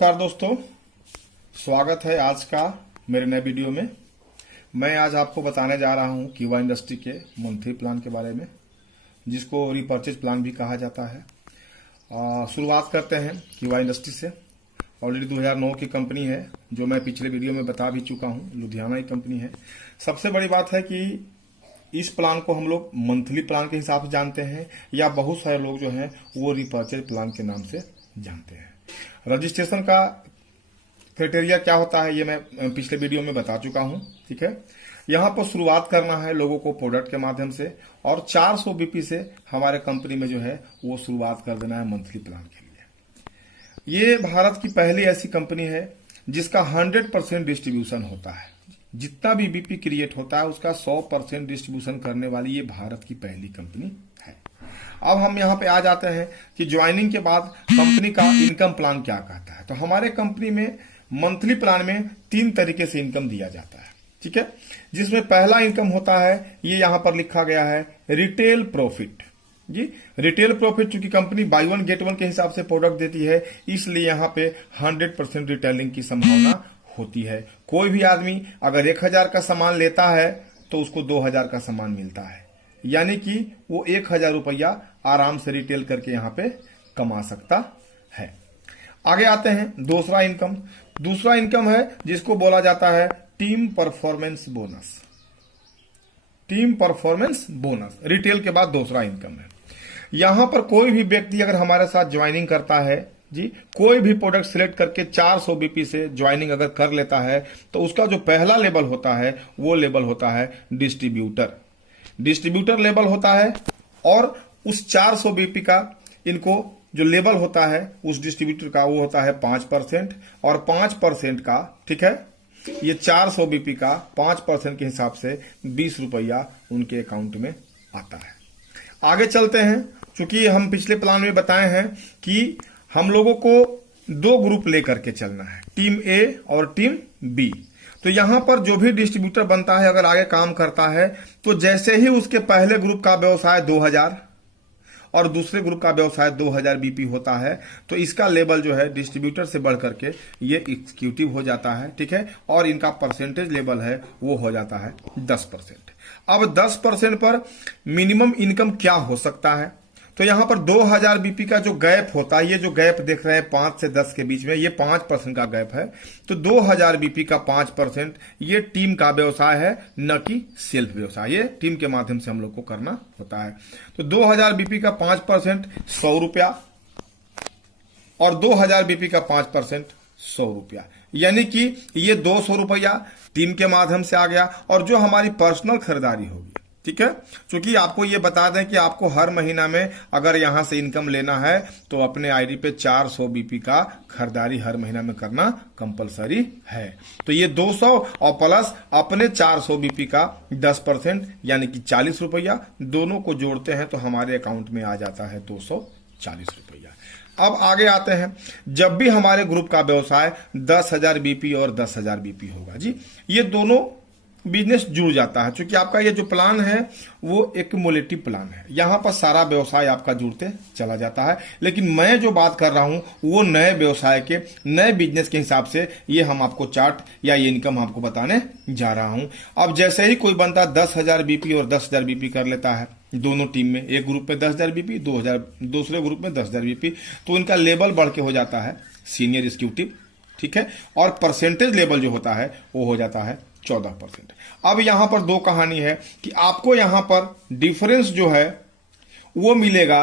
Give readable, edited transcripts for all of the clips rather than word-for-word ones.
नमस्कार दोस्तों, स्वागत है आज का मेरे नए वीडियो में। मैं आज आपको बताने जा रहा हूं कीवा इंडस्ट्री के मंथली प्लान के बारे में, जिसको रिपर्चेज प्लान भी कहा जाता है। शुरुआत करते हैं कीवा इंडस्ट्री से। ऑलरेडी 2009 की कंपनी है, जो मैं पिछले वीडियो में बता भी चुका हूं। लुधियाना की कंपनी है। सबसे बड़ी बात है कि इस प्लान को हम लोग मंथली प्लान के हिसाब से जानते हैं, या बहुत सारे लोग जो हैं वो रिपर्चेज प्लान के नाम से जानते हैं। रजिस्ट्रेशन का क्राइटेरिया क्या होता है ये मैं पिछले वीडियो में बता चुका हूं। ठीक है, यहां पर शुरुआत करना है लोगों को प्रोडक्ट के माध्यम से, और 400 बीपी से हमारे कंपनी में जो है वो शुरुआत कर देना है मंथली प्लान के लिए। ये भारत की पहली ऐसी कंपनी है जिसका 100% डिस्ट्रीब्यूशन होता है। जितना भी बीपी क्रिएट होता है उसका 100% डिस्ट्रीब्यूशन करने वाली ये भारत की पहली कंपनी है। अब हम यहाँ पे आ जाते हैं कि ज्वाइनिंग के बाद कंपनी का इनकम प्लान क्या कहता है। तो हमारे कंपनी में मंथली प्लान में 3 तरीके से इनकम दिया जाता है। ठीक है, जिसमें पहला इनकम होता है, ये यहाँ पर लिखा गया है, रिटेल प्रॉफिट। जी, रिटेल प्रॉफिट चूंकि company by one get one के हिसाब से प्रोडक्ट देती है, इसलिए यहाँ पे 100% रिटेलिंग की संभावना होती है। कोई भी आदमी अगर 1000 का सामान लेता है तो उसको 2000 का सामान मिलता है, यानी कि वो 1000 रुपया आराम से रिटेल करके यहां पे कमा सकता है। आगे आते हैं दूसरा इनकम। दूसरा इनकम है जिसको बोला जाता है team performance bonus. Team performance bonus retail के बाद दूसरा इनकम है। यहां पर कोई भी व्यक्ति अगर हमारे साथ ज्वाइनिंग करता है, जी, कोई भी प्रोडक्ट सिलेक्ट करके 400 बीपी से ज्वाइनिंग अगर कर लेता है, तो उसका जो पहला लेवल होता है वो लेवल होता है डिस्ट्रीब्यूटर। डिस्ट्रीब्यूटर लेवल होता है, और उस 400 बीपी का इनको जो लेवल होता है उस डिस्ट्रीब्यूटर का वो होता है 5%, और 5% का, ठीक है, ये 400 बीपी का 5% के हिसाब से 20 रुपया उनके अकाउंट में आता है। आगे चलते हैं। चूंकि हम पिछले प्लान में बताए हैं कि हम लोगों को 2 ग्रुप लेकर के चलना है, टीम ए और टीम बी। तो यहां पर जो भी डिस्ट्रीब्यूटर बनता है, अगर आगे काम करता है, तो जैसे ही उसके पहले ग्रुप का व्यवसाय 2000 और दूसरे ग्रुप का व्यवसाय 2000 बीपी होता है, तो इसका लेवल जो है डिस्ट्रीब्यूटर से बढ़ करके ये एग्जीक्यूटिव हो जाता है। ठीक है, और इनका परसेंटेज लेवल है वो हो जाता है 10%। अब 10% पर मिनिमम इनकम क्या हो सकता है, तो यहां पर 2000 बीपी का जो गैप होता है, ये जो गैप देख रहे हैं 5 से 10 के बीच में, ये 5% का गैप है। तो 2000 बीपी का 5% ये टीम का व्यवसाय है, न कि सेल्फ व्यवसाय। ये टीम के माध्यम से हम लोग को करना होता है। तो 2000 बीपी का 5% 100 रुपया, और 2000 बीपी का 5% 100 रुपया, यानी कि ये 200 रुपया टीम के माध्यम से आ गया। और जो हमारी पर्सनल खरीदारी होगी, ठीक है, क्योंकि आपको ये बता दें कि आपको हर महीना में अगर यहां से इनकम लेना है तो अपने आईडी पे 400 बीपी का खरीदारी हर महीना में करना कंपलसरी है। तो ये 200 और प्लस अपने 400 बीपी का 10% यानी कि 40 रुपया, दोनों को जोड़ते हैं तो हमारे अकाउंट में आ जाता है 240 रुपया। अब आगे आते हैं, जब भी हमारे ग्रुप का व्यवसाय 10,000 बीपी और 10,000 बीपी होगा, जी, ये दोनों बिजनेस जुड़ जाता है। क्योंकि आपका ये जो प्लान है वो एक्युमुलेटिव प्लान है, यहां पर सारा व्यवसाय आपका जुड़ते चला जाता है। लेकिन मैं जो बात कर रहा हूं वो नए व्यवसाय के, नए बिजनेस के हिसाब से ये हम आपको चार्ट या ये इनकम आपको बताने जा रहा हूं। अब जैसे ही कोई बंदा 10,000 बीपी और 10,000 बीपी कर लेता है दोनों टीम में, एक ग्रुप में 10,000 बीपी, दूसरे ग्रुप में 10,000 बीपी, तो इनका लेवल बढ़ के हो जाता है सीनियर एग्जीक्यूटिव। ठीक है, और परसेंटेज लेवल जो होता है वो हो जाता है 14%। अब यहां पर 2 कहानी है कि आपको यहां पर डिफरेंस जो है वो मिलेगा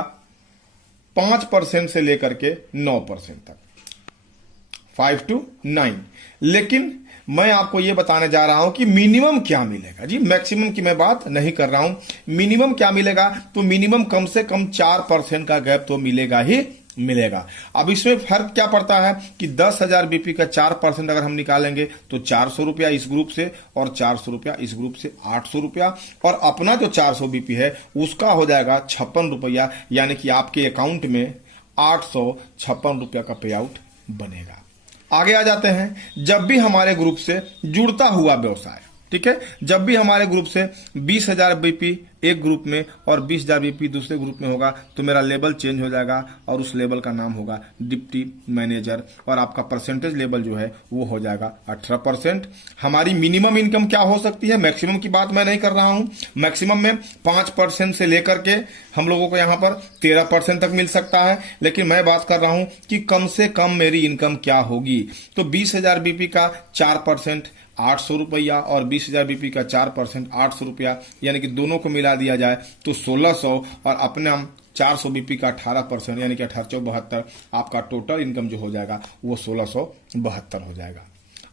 5% से लेकर के 9% तक, 5 to 9। लेकिन मैं आपको यह बताने जा रहा हूं कि मिनिमम क्या मिलेगा। जी, मैक्सिमम की मैं बात नहीं कर रहा हूं, मिनिमम क्या मिलेगा। तो मिनिमम कम से कम 4% का गैप तो मिलेगा ही मिलेगा। अब इसमें फर्क क्या पड़ता है कि 10,000 बीपी का 4% अगर हम निकालेंगे तो 400 रुपया इस ग्रुप से, और 400 रुपया इस ग्रुप से 800 रुपया, और अपना जो 400 बीपी है उसका हो जाएगा 56 रुपया, यानी कि आपके अकाउंट में 856 रुपया का पे आउट बनेगा। आगे आ जाते हैं, जब भी हमारे ग्रुप से जुड़ता हुआ व्यवसाय, ठीक है। जब भी हमारे ग्रुप से 20,000 बीपी एक ग्रुप में और 20,000 बीपी दूसरे ग्रुप में होगा तो मेरा लेवल चेंज हो जाएगा और उस लेवल का नाम होगा डिप्टी मैनेजर और आपका परसेंटेज लेवल जो है वो हो जाएगा 18%। हमारी मिनिमम इनकम क्या हो सकती है, मैक्सिमम की बात मैं नहीं कर रहा हूं। मैक्सिमम में 5% से लेकर के हम लोगों को यहां पर 13% तक मिल सकता है, लेकिन मैं बात कर रहा हूं कि कम से कम मेरी इनकम क्या होगी। तो 20,000 बीपी का 4% 800 रुपया और 20,000 बीपी का 4% 800 रुपया, यानी कि दोनों को मिला दिया जाए तो 1600 और अपने 400 बीपी का 18% यानी कि 1872 आपका टोटल इनकम जो हो जाएगा वो 1672 हो जाएगा।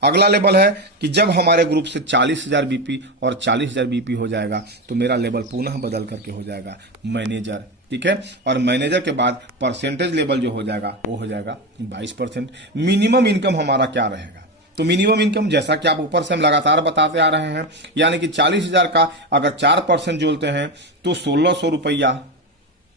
अगला लेवल है कि जब हमारे ग्रुप से 40,000 बीपी और 40,000 बीपी हो जाएगा तो मेरा लेवल पुनः बदल करके हो जाएगा मैनेजर, ठीक है। और मैनेजर के बाद परसेंटेज लेवल जो हो जाएगा वो हो जाएगा 22%। मिनिमम इनकम हमारा क्या रहेगा, तो मिनिमम इनकम जैसा कि आप ऊपर से हम लगातार बताते आ रहे हैं, यानी कि 40,000 का अगर 4% जोड़ते हैं तो 1600 रुपया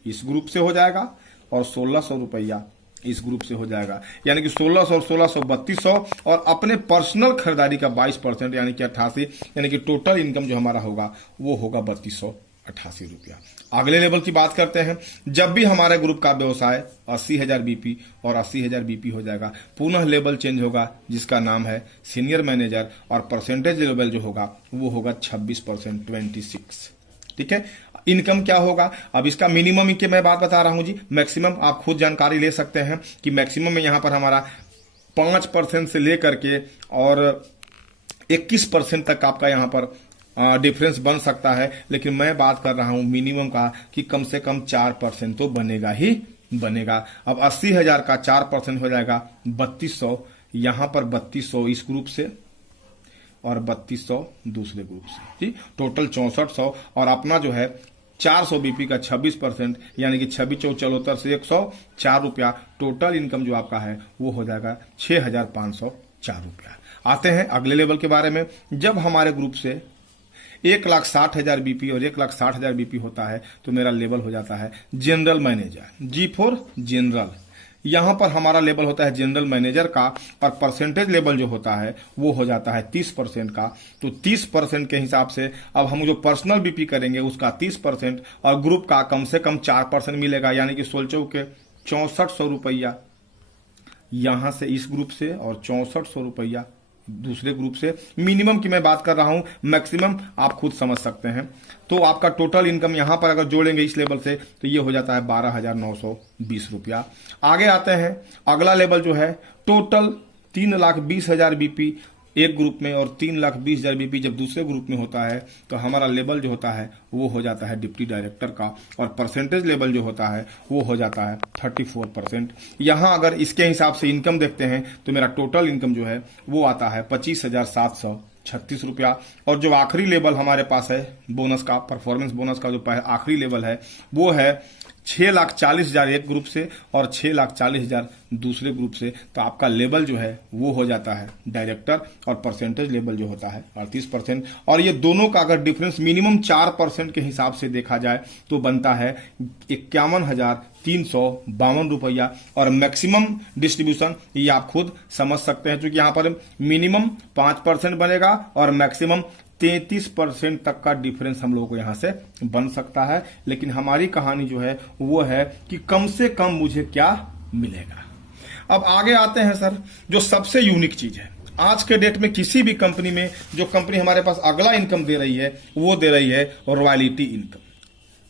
इस ग्रुप से हो जाएगा और 1600 रुपया इस ग्रुप से हो जाएगा, यानी कि 1600 और 1600 3200 और अपने पर्सनल खरीदारी का 22% यानी कि 88, यानी कि टोटल इनकम जो हमारा होगा वो होगा 3288 रुपया। अगले लेवल की बात करते हैं। जब भी हमारे ग्रुप का व्यवसाय 80,000 बीपी और 80,000 बीपी हो जाएगा पुनः लेवल चेंज होगा जिसका नाम है सीनियर मैनेजर और परसेंटेज लेवल जो होगा वो होगा 26% 26, ठीक है। इनकम क्या होगा, अब इसका मिनिमम की मैं बात बता रहा हूं जी, मैक्सिमम आप खुद जानकारी ले सकते हैं कि मैक्सिमम में यहां पर हमारा 5% से लेकर के और 21% तक आपका यहां पर डिफरेंस बन सकता है, लेकिन मैं बात कर रहा हूं मिनिमम का कि कम से कम 4% तो बनेगा ही बनेगा। अब 80,000 का 4% हो जाएगा 3200, यहां पर 3200 इस ग्रुप से और 3200 दूसरे ग्रुप से, जी टोटल 6400 और अपना जो है 400 बीपी का 26% यानी कि 26 से 104 रुपया टोटल इनकम जो आपका है वो हो जाएगा 6,504 रुपया। आते हैं अगले लेवल के बारे में। जब हमारे ग्रुप से 1,60,000 बीपी और 1,60,000 बीपी होता है तो मेरा लेवल हो जाता है general manager, G for general. यहां पर हमारा लेवल होता है जनरल मैनेजर का और परसेंटेज लेवल जो होता है वो हो जाता है 30% का। तो 30% के हिसाब से अब हम जो पर्सनल बीपी करेंगे उसका 30% और ग्रुप का कम से कम 4% मिलेगा, यानी कि 16 के 6400 रुपया यहां से इस ग्रुप से और 6400 रुपया दूसरे ग्रुप से। मिनिमम की मैं बात कर रहा हूं, मैक्सिमम आप खुद समझ सकते हैं। तो आपका टोटल इनकम यहां पर अगर जोड़ेंगे इस लेवल से तो ये हो जाता है 12,920 रुपया। आगे आते हैं, अगला लेवल जो है टोटल 3,20,000 बीपी एक ग्रुप में और 3,20,000 बीपी जब दूसरे ग्रुप में होता है तो हमारा लेवल जो होता है वो हो जाता है डिप्टी डायरेक्टर का और परसेंटेज लेवल जो होता है वो हो जाता है 34%। यहां अगर इसके हिसाब से इनकम देखते हैं तो मेरा टोटल इनकम जो है वो आता है 25,736 रुपया। और जो आखिरी लेवल हमारे पास है बोनस का, परफॉर्मेंस बोनस का जो आखिरी लेवल है वो है 6,40,000 एक ग्रुप से और 6,40,000 दूसरे ग्रुप से। तो आपका लेवल जो है वो हो जाता है डायरेक्टर और परसेंटेज लेवल जो होता है 38%। और ये दोनों का अगर डिफरेंस मिनिमम 4% के हिसाब से देखा जाए तो बनता है 51,352 रुपया और मैक्सिमम डिस्ट्रीब्यूशन ये आप खुद समझ सकते हैं, क्योंकि यहां पर मिनिमम 5% बनेगा और मैक्सिमम 33% तक का डिफरेंस हम लोगों को यहां से बन सकता है। लेकिन हमारी कहानी जो है वो है कि कम से कम मुझे क्या मिलेगा। अब आगे आते हैं सर, जो सबसे यूनिक चीज है आज के डेट में किसी भी कंपनी में, जो कंपनी हमारे पास अगला इनकम दे रही है वो दे रही है रॉयल्टी इनकम।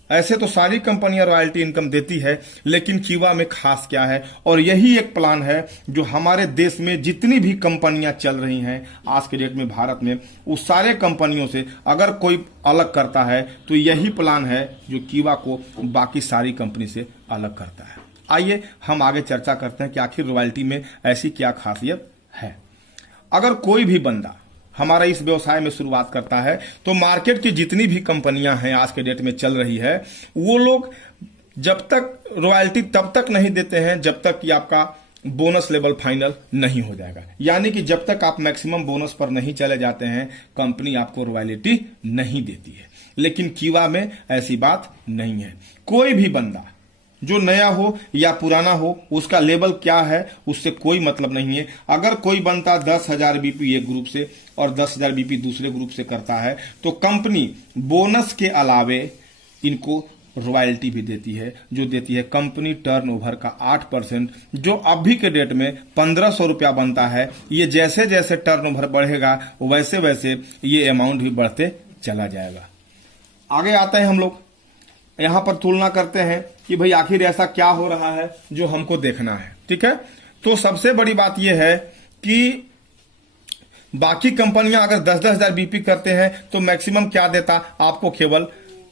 ऐसे तो सारी कंपनियां रॉयल्टी इनकम देती है, लेकिन कीवा में खास क्या है, और यही एक प्लान है जो हमारे देश में जितनी भी कंपनियां चल रही हैं आज के डेट में भारत में, उस सारे कंपनियों से अगर कोई अलग करता है तो यही प्लान है जो कीवा को बाकी सारी कंपनी से अलग करता है। आइए हम आगे चर्चा करते हैं कि आखिर रॉयल्टी में ऐसी क्या खासियत है। अगर कोई भी बंदा हमारा इस व्यवसाय में शुरुआत करता है तो मार्केट की जितनी भी कंपनियां हैं आज के डेट में चल रही है वो लोग जब तक रॉयल्टी तब तक नहीं देते हैं जब तक कि आपका बोनस लेवल फाइनल नहीं हो जाएगा, यानी कि जब तक आप मैक्सिमम बोनस पर नहीं चले जाते हैं कंपनी आपको रॉयल्टी नहीं देती है। लेकिन कीवा में ऐसी बात नहीं है। कोई भी बंदा जो नया हो या पुराना हो उसका लेवल क्या है उससे कोई मतलब नहीं है। अगर कोई बनता 10,000 बीपी एक ग्रुप से और 10,000 बीपी दूसरे ग्रुप से करता है तो कंपनी बोनस के अलावे इनको रॉयल्टी भी देती है, जो देती है कंपनी टर्नओवर का 8%, जो अभी के डेट में 1,500 रुपया बनता है। ये जैसे जैसे टर्नओवर बढ़ेगा वैसे वैसे ये अमाउंट भी बढ़ते चला जाएगा। आगे आते हैं हम लोग, यहां पर तुलना करते हैं कि भाई आखिर ऐसा क्या हो रहा है जो हमको देखना है। ठीक है, तो सबसे बड़ी बात यह है कि बाकी कंपनियां अगर 10,000 बीपी करते हैं तो मैक्सिमम क्या देता, आपको केवल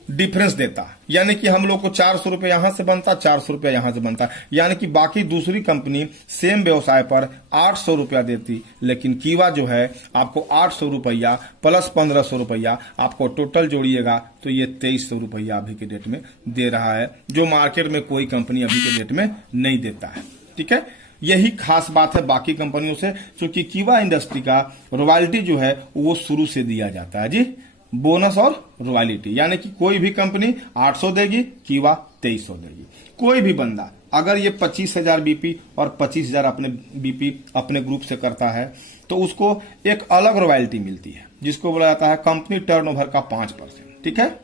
डिफरेंस देता, यानी कि हम लोग को 400 रुपये यहां से बनता, 400 रुपया यहां से बनता, यानी कि बाकी दूसरी कंपनी सेम व्यवसाय पर 800 रुपया देती, लेकिन कीवा जो है आपको 800 रुपया प्लस 1,500 रुपया आपको टोटल जोड़िएगा तो ये 2,300 रुपया अभी के डेट में दे रहा है, जो मार्केट में कोई कंपनी अभी के डेट में नहीं देता है। ठीक है, यही खास बात है बाकी कंपनियों से, क्योंकि कीवा इंडस्ट्री का रॉयल्टी जो है वो शुरू से दिया जाता है जी, बोनस और रॉयल्टी, यानी कि कोई भी कंपनी 800 देगी, कीवा 2,300 देगी। कोई भी बंदा अगर ये 25,000 बीपी और 25,000 अपने बीपी अपने ग्रुप से करता है तो उसको एक अलग रॉयल्टी मिलती है जिसको बोला जाता है कंपनी टर्नओवर का 5%। ठीक है,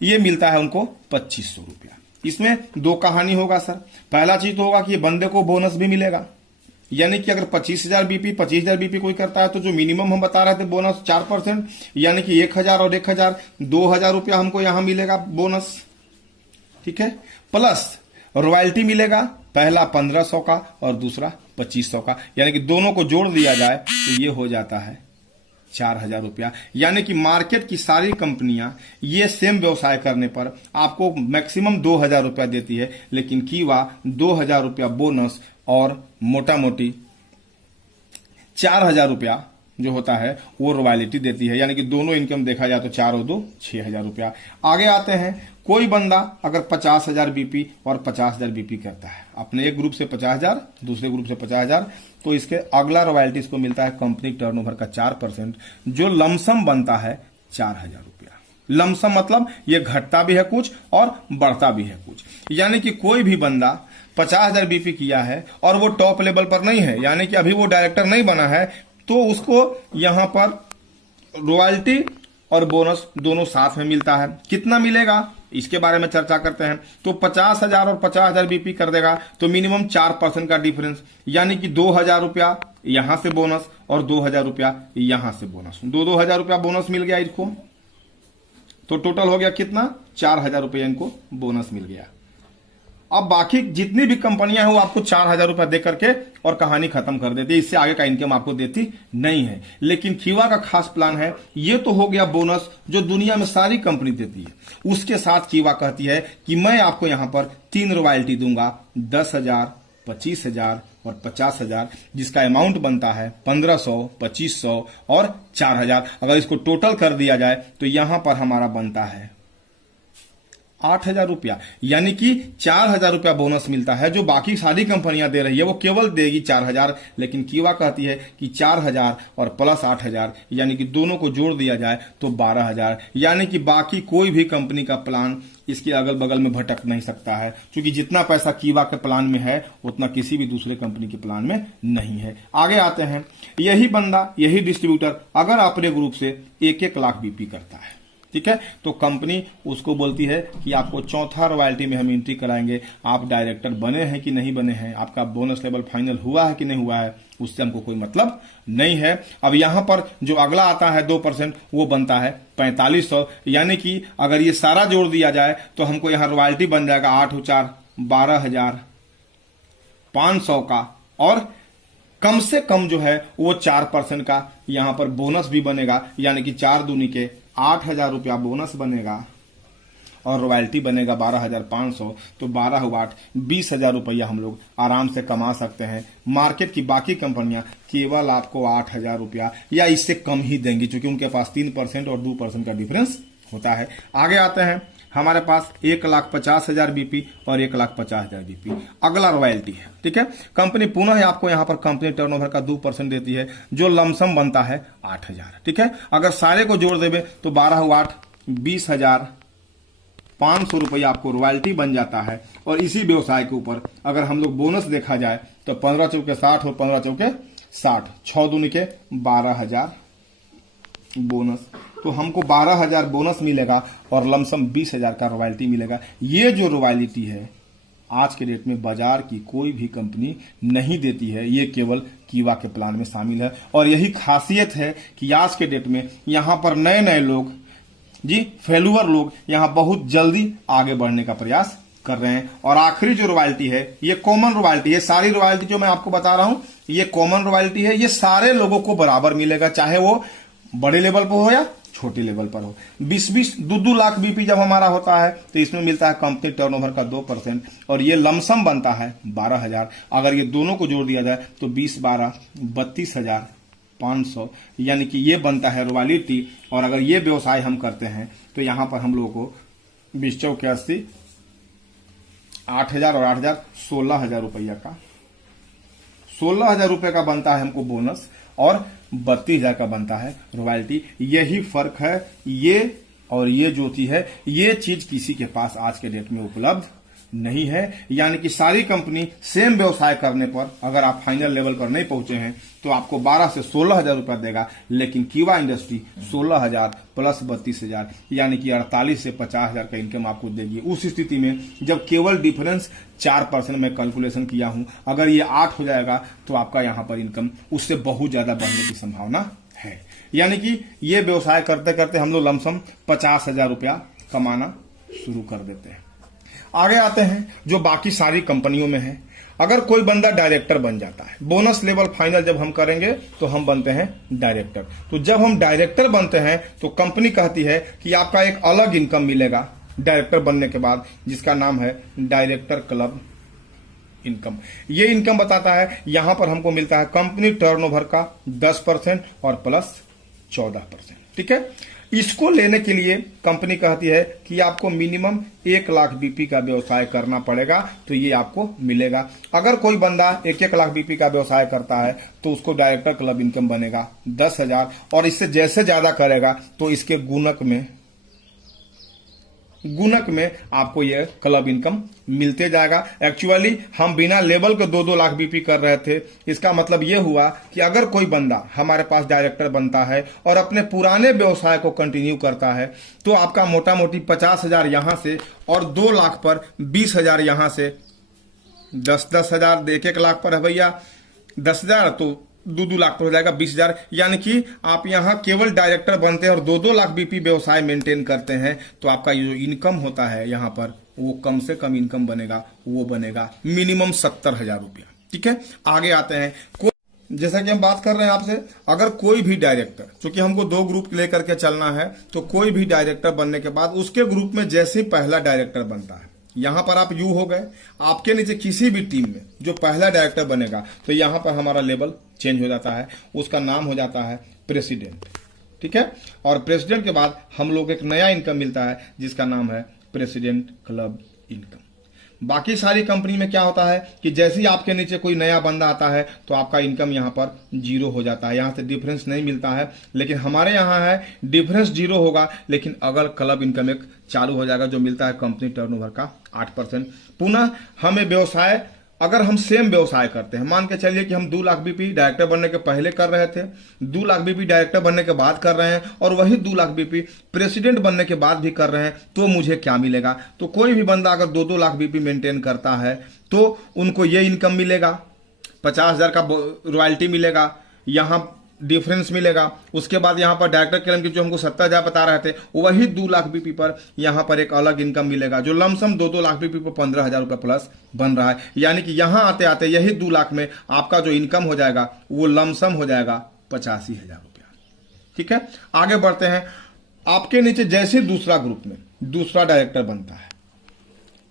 ये मिलता है उनको 2,500 रुपया। इसमें दो कहानी होगा सर। पहला चीज तो होगा कि ये बंदे को बोनस भी मिलेगा, यानी कि अगर 25,000 बीपी 25,000 बीपी कोई करता है तो जो मिनिमम हम बता रहे थे बोनस 4%, यानी कि 1,000 और 1,000 2,000 रुपया हमको यहां मिलेगा बोनस। ठीक है, प्लस रॉयल्टी मिलेगा, पहला 1,500 का और दूसरा 2,500 का, यानी कि दोनों को जोड़ दिया जाए तो ये हो जाता है 4,000 रुपया। यानी कि मार्केट की सारी कंपनियां ये सेम व्यवसाय करने पर आपको मैक्सिमम 2,000 रुपया देती है, लेकिन कीवा 2,000 रुपया बोनस और मोटा मोटी 4,000 रुपया जो होता है वो रॉयल्टी देती है, यानी कि दोनों इनकम देखा जाए तो 4 और 2 6,000 रुपया। आगे आते हैं, कोई बंदा अगर 50,000 बीपी और 50,000 बीपी करता है, अपने एक ग्रुप से 50,000 दूसरे ग्रुप से 50,000, तो इसके अगला रॉयल्टी इसको मिलता है कंपनी टर्नओवर का 4%, जो लमसम बनता है 4,000 रुपया। लमसम मतलब ये घटता भी है कुछ और बढ़ता भी है कुछ, यानी कि कोई भी बंदा 50,000 बीपी किया है और वो टॉप लेवल पर नहीं है, यानी कि अभी वो डायरेक्टर नहीं बना है, तो उसको यहां पर रॉयल्टी और बोनस दोनों साथ में मिलता है। कितना मिलेगा इसके बारे में चर्चा करते हैं। तो 50,000 और 50,000 बीपी कर देगा तो मिनिमम 4% का डिफरेंस, यानी कि 2,000 रुपया यहां से बोनस और 2,000 रुपया यहां से बोनस, 2,000 रुपया बोनस मिल गया इनको, तो टोटल हो गया कितना, 4,000 रुपया इनको बोनस मिल गया। अब बाकी जितनी भी कंपनियां हैं वो आपको 4,000 रुपया दे करके और कहानी खत्म कर देती है, इससे आगे का इनकम आपको देती नहीं है। लेकिन कीवा का खास प्लान है, ये तो हो गया बोनस जो दुनिया में सारी कंपनी देती है। उसके साथ कीवा कहती है कि मैं आपको यहां पर 3 रॉयल्टी दूंगा, 10,000, 25,000 और 50,000, जिसका अमाउंट बनता है 1,500, 2,500 और 4,000। अगर इसको टोटल कर दिया जाए तो यहां पर हमारा बनता है 8,000 रुपया, यानी कि 4,000 रुपया बोनस मिलता है, जो बाकी सारी कंपनियां दे रही है वो केवल देगी 4,000, लेकिन कीवा कहती है कि 4,000 और प्लस 8,000, यानी कि दोनों को जोड़ दिया जाए तो 12,000, यानी कि बाकी कोई भी कंपनी का प्लान इसके अगल बगल में भटक नहीं सकता है, क्योंकि जितना पैसा कीवा के प्लान में है उतना किसी भी दूसरे कंपनी के प्लान में नहीं है। आगे आते हैं, यही बंदा यही डिस्ट्रीब्यूटर अगर अपने ग्रुप से 1-1 लाख बीपी करता है, ठीक है, तो कंपनी उसको बोलती है कि आपको चौथा रॉयल्टी में हम एंट्री कराएंगे, आप डायरेक्टर बने हैं कि नहीं बने हैं, आपका बोनस लेवल फाइनल हुआ है कि नहीं हुआ है, उससे हमको कोई मतलब नहीं है। अब यहां पर जो अगला आता है 2%, वो बनता है 4,500, यानी कि अगर ये सारा जोड़ दिया जाए तो हमको यहां रॉयल्टी बन जाएगा 8,4 12,500 का, और कम से कम जो है वो 4% का यहां पर बोनस भी बनेगा, यानी कि 4 दूनी के 8,000 रुपया बोनस बनेगा और रॉयल्टी बनेगा 12,500, तो 12 हुआ 8, 20,000 रुपया हम लोग आराम से कमा सकते हैं। मार्केट की बाकी कंपनियां केवल आपको 8,000 रुपया या इससे कम ही देंगी, क्योंकि उनके पास 3% और 2% का डिफरेंस होता है। आगे आते हैं, हमारे पास 1,50,000 बीपी और 1,50,000 बीपी अगला रॉयल्टी है, ठीक है। कंपनी पुनः आपको यहां पर कंपनी टर्नओवर का 2% देती है, जो लमसम बनता है 8,000, ठीक है। अगर सारे को जोड़ देवे तो 12 हुआ 8, 20,000 500 रुपया आपको रॉयल्टी बन जाता है। और इसी व्यवसाय के ऊपर अगर हम लोग बोनस देखा जाए तो 15 चौके 60 और 15 चौके 60, 6 दूनी के 12,000 बोनस। तो हमको 12,000 बोनस मिलेगा और लमसम 20,000 का रॉयल्टी मिलेगा। ये जो रॉयल्टी है आज के डेट में बाजार की कोई भी कंपनी नहीं देती है, ये केवल कीवा के प्लान में शामिल है। और यही खासियत है कि आज के डेट में यहां पर नए नए लोग जी फेलुअर लोग यहां बहुत जल्दी आगे बढ़ने का प्रयास कर रहे हैं। और आखिरी जो रॉयल्टी है ये कॉमन रॉयल्टी है। सारी रॉयल्टी जो मैं आपको बता रहा हूं ये कॉमन रॉयल्टी है। ये सारे लोगों को बराबर मिलेगा, चाहे वो बड़े लेवल पर हो या छोटे लेवल पर हो। 20-20 2-2 लाख बीपी जब हमारा होता है तो इसमें मिलता है कंपनी टर्नओवर का 2% और ये लमसम बनता है 12,000। अगर ये दोनों को जोड़ दिया जाए तो 20-12 32,500 यानी कि ये बनता है रॉयल्टी। और अगर ये व्यवसाय हम करते हैं तो यहां पर हम लोगों को 20 चौके 80 8,000 और 8,000 16,000 रुपया का 16,000 रुपये का बनता है हमको बोनस और 32,000 का बनता है रॉयल्टी। यही फर्क है। ये और ये जो चीज है ये चीज किसी के पास आज के डेट में उपलब्ध नहीं है। यानी कि सारी कंपनी सेम व्यवसाय करने पर अगर आप फाइनल लेवल पर नहीं पहुंचे हैं तो आपको 12 से 16,000 रुपया देगा, लेकिन कीवा इंडस्ट्री 16,000 प्लस 32,000 यानी कि 48 से 50,000 का इनकम आपको देगी। उस स्थिति में जब केवल डिफरेंस 4% में कैलकुलेशन किया हूं, अगर ये 8 हो जाएगा तो आपका यहां पर इनकम उससे बहुत ज्यादा बढ़ने की संभावना है। यानी कि ये व्यवसाय करते करते हम लोग लमसम 50,000 रुपया कमाना शुरू कर देते हैं। आगे आते हैं जो बाकी सारी कंपनियों में है। अगर कोई बंदा डायरेक्टर बन जाता है, बोनस लेवल फाइनल जब हम करेंगे तो हम बनते हैं डायरेक्टर। तो जब हम डायरेक्टर बनते हैं तो कंपनी कहती है कि आपका एक अलग इनकम मिलेगा डायरेक्टर बनने के बाद, जिसका नाम है डायरेक्टर क्लब इनकम। ये इनकम बताता है यहां पर हमको मिलता है कंपनी टर्नओवर का 10% और प्लस 14%। ठीक है, इसको लेने के लिए कंपनी कहती है कि आपको मिनिमम 1 लाख बीपी का व्यवसाय करना पड़ेगा तो ये आपको मिलेगा। अगर कोई बंदा 1-1 लाख बीपी का व्यवसाय करता है तो उसको डायरेक्टर क्लब इनकम बनेगा 10,000 और इससे जैसे ज्यादा करेगा तो इसके गुणक में आपको ये क्लब इनकम मिलते जाएगा। एक्चुअली हम बिना लेवल के 2-2 लाख बीपी कर रहे थे। इसका मतलब ये हुआ कि अगर कोई बंदा हमारे पास डायरेक्टर बनता है और अपने पुराने व्यवसाय को कंटिन्यू करता है तो आपका मोटा मोटी 50,000 यहां से और 2 लाख पर 20,000 यहां से 10,000 1-1 लाख पर है भैया 10,000 तो 2-2 लाख पर हो जाएगा 20,000। यानी कि आप यहां केवल डायरेक्टर बनते हैं और 2-2 लाख बीपी व्यवसाय मेंटेन करते हैं तो आपका जो इनकम होता है यहां पर वो कम से कम इनकम बनेगा, वो बनेगा मिनिमम 70,000 रुपया। ठीक है, आगे आते हैं। जैसा कि हम बात कर रहे हैं आपसे, अगर कोई भी डायरेक्टर, क्योंकि हमको 2 ग्रुप लेकर के चलना है, तो कोई भी डायरेक्टर बनने के बाद उसके ग्रुप में जैसे ही पहला डायरेक्टर बनता है, यहां पर आप यू हो गए, आपके नीचे किसी भी टीम में जो पहला डायरेक्टर बनेगा तो यहां पर हमारा लेवल चेंज हो जाता है, उसका नाम हो जाता है प्रेसिडेंट। ठीक है, और प्रेसिडेंट के बाद हम लोग एक नया इनकम मिलता है जिसका नाम है प्रेसिडेंट क्लब इनकम। बाकी सारी कंपनी में क्या होता है कि जैसे ही आपके नीचे कोई नया बंदा आता है तो आपका इनकम यहां पर 0 हो जाता है, यहां से डिफरेंस नहीं मिलता है। लेकिन हमारे यहां है डिफरेंस 0 होगा, लेकिन अगर क्लब इनकम एक चालू हो जाएगा जो मिलता है कंपनी टर्नओवर का 8%। पुनः हमें व्यवसाय, अगर हम सेम व्यवसाय करते हैं, मान के चलिए कि हम 2 लाख बीपी डायरेक्टर बनने के पहले कर रहे थे, 2 लाख बीपी डायरेक्टर बनने के बाद कर रहे हैं और वही 2 लाख बीपी प्रेसिडेंट बनने के बाद भी कर रहे हैं, तो मुझे क्या मिलेगा? तो कोई भी बंदा अगर 2-2 लाख बीपी मेंटेन करता है तो उनको ये इनकम मिलेगा, 50,000 का रॉयल्टी मिलेगा, यहां डिफरेंस मिलेगा। उसके बाद यहां पर डायरेक्टर क्लेम की जो हमको 70,000 बता रहे थे वही 2 लाख बीपी पर यहां पर एक अलग इनकम मिलेगा जो लमसम 2-2 लाख बीपी पर 15,000 रुपए प्लस बन रहा है। यानी कि यहां आते आते यही 2 लाख में आपका जो इनकम हो जाएगा वो लमसम हो जाएगा 85,000 रुपया। ठीक है, आगे बढ़ते हैं। आपके नीचे जैसे दूसरा ग्रुप में दूसरा डायरेक्टर बनता है,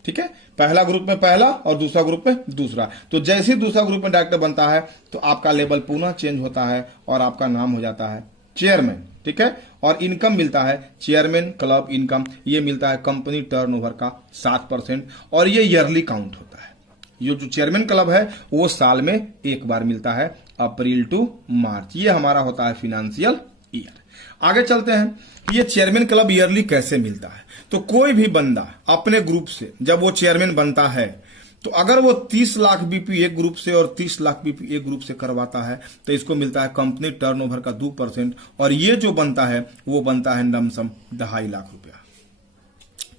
ठीक है, पहला ग्रुप में पहला और दूसरा ग्रुप में दूसरा, तो जैसे ही दूसरा ग्रुप में डायरेक्टर बनता है तो आपका लेवल पुनः चेंज होता है और आपका नाम हो जाता है चेयरमैन। ठीक है, और इनकम मिलता है चेयरमैन क्लब इनकम, ये मिलता है कंपनी टर्नओवर का 7% और ये ईयरली काउंट होता है। ये जो चेयरमैन क्लब है वो साल में एक बार मिलता है, अप्रैल टू मार्च, ये हमारा होता है फिनेंशियल ईयर। आगे चलते हैं कि ये चेयरमैन क्लब ईयरली कैसे मिलता है। तो कोई भी बंदा अपने ग्रुप से जब वो चेयरमैन बनता है तो अगर वो 30 लाख बीपी एक ग्रुप से और 30 लाख बीपी एक ग्रुप से करवाता है तो इसको मिलता है कंपनी टर्नओवर का 2%, और ये जो बनता है वो बनता है लमसम 2.5 लाख रुपया।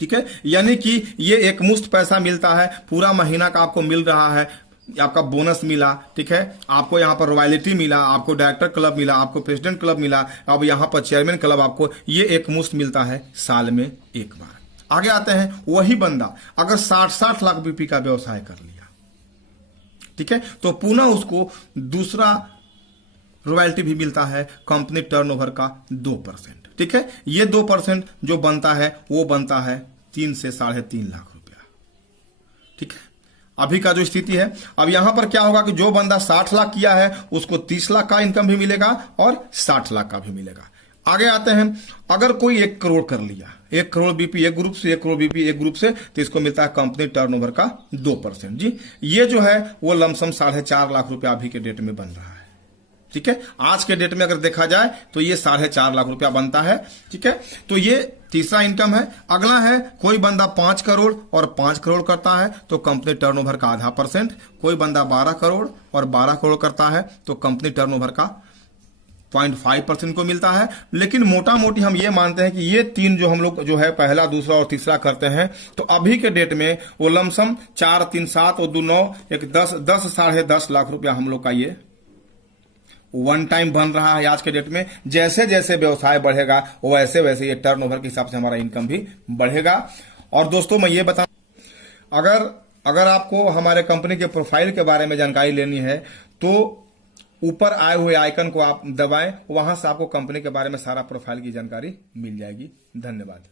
ठीक है, यानी कि ये एक मुश्त पैसा मिलता है, पूरा महीना का आपको मिल रहा है, आपका बोनस मिला, ठीक है, आपको यहाँ पर रॉयल्टी मिला, आपको डायरेक्टर क्लब मिला, आपको प्रेसिडेंट क्लब मिला, अब यहाँ पर चेयरमैन क्लब आपको, ये एक मुश्त मिलता है साल में एक बार। आगे आते हैं, वही बंदा अगर 60 लाख बीपी का व्यवसाय कर लिया, ठीक है, तो पुनः उसको दूसरा रॉयल्टी भी मिलता है कंपनी टर्नओवर का 2%। ठीक है, ये 2% जो बनता है वो बनता है 3 से 3.5 लाख रुपया। ठीक है, अभी का जो स्थिति है, अब यहां पर क्या होगा कि जो बंदा 60 लाख किया है उसको 30 लाख का इनकम भी मिलेगा और 60 लाख का भी मिलेगा। आगे आते हैं, अगर कोई 1 करोड़ कर लिया, 1 करोड़ बीपी एक ग्रुप से, 1 करोड़ बीपी एक ग्रुप से, तो इसको मिलता है कंपनी टर्नओवर का 2%। जी, ये जो है वो लमसम 4.5 लाख रुपया अभी के डेट में बन रहा है। ठीक है, आज के डेट में अगर देखा जाए तो ये 4.5 लाख रुपया बनता है। ठीक है, तो ये तीसरा इनकम है। अगला है, कोई बंदा 5 करोड़ और 5 करोड़ करता है तो कंपनी टर्नओवर का 0.5%। कोई बंदा 12 करोड़ और 12 करोड़ करता है तो कंपनी टर्नओवर का 0.5% को मिलता है। लेकिन मोटा मोटी हम ये मानते हैं कि ये 3 जो हम लोग जो है पहला, दूसरा और तीसरा करते हैं तो अभी के डेट में वो लमसम 4, 3, 7 और 2, 9, 1, 10, 10.5 लाख रुपया हम लोग का ये वन टाइम बन रहा है आज के डेट में। जैसे जैसे व्यवसाय बढ़ेगा वैसे वैसे ये टर्नओवर के हिसाब से हमारा इनकम भी बढ़ेगा। और दोस्तों मैं ये बता, अगर आपको हमारे कंपनी के प्रोफाइल के बारे में जानकारी लेनी है तो ऊपर आए हुए आइकन को आप दबाएं, वहां से आपको कंपनी के बारे में सारा प्रोफाइल की जानकारी मिल जाएगी। धन्यवाद।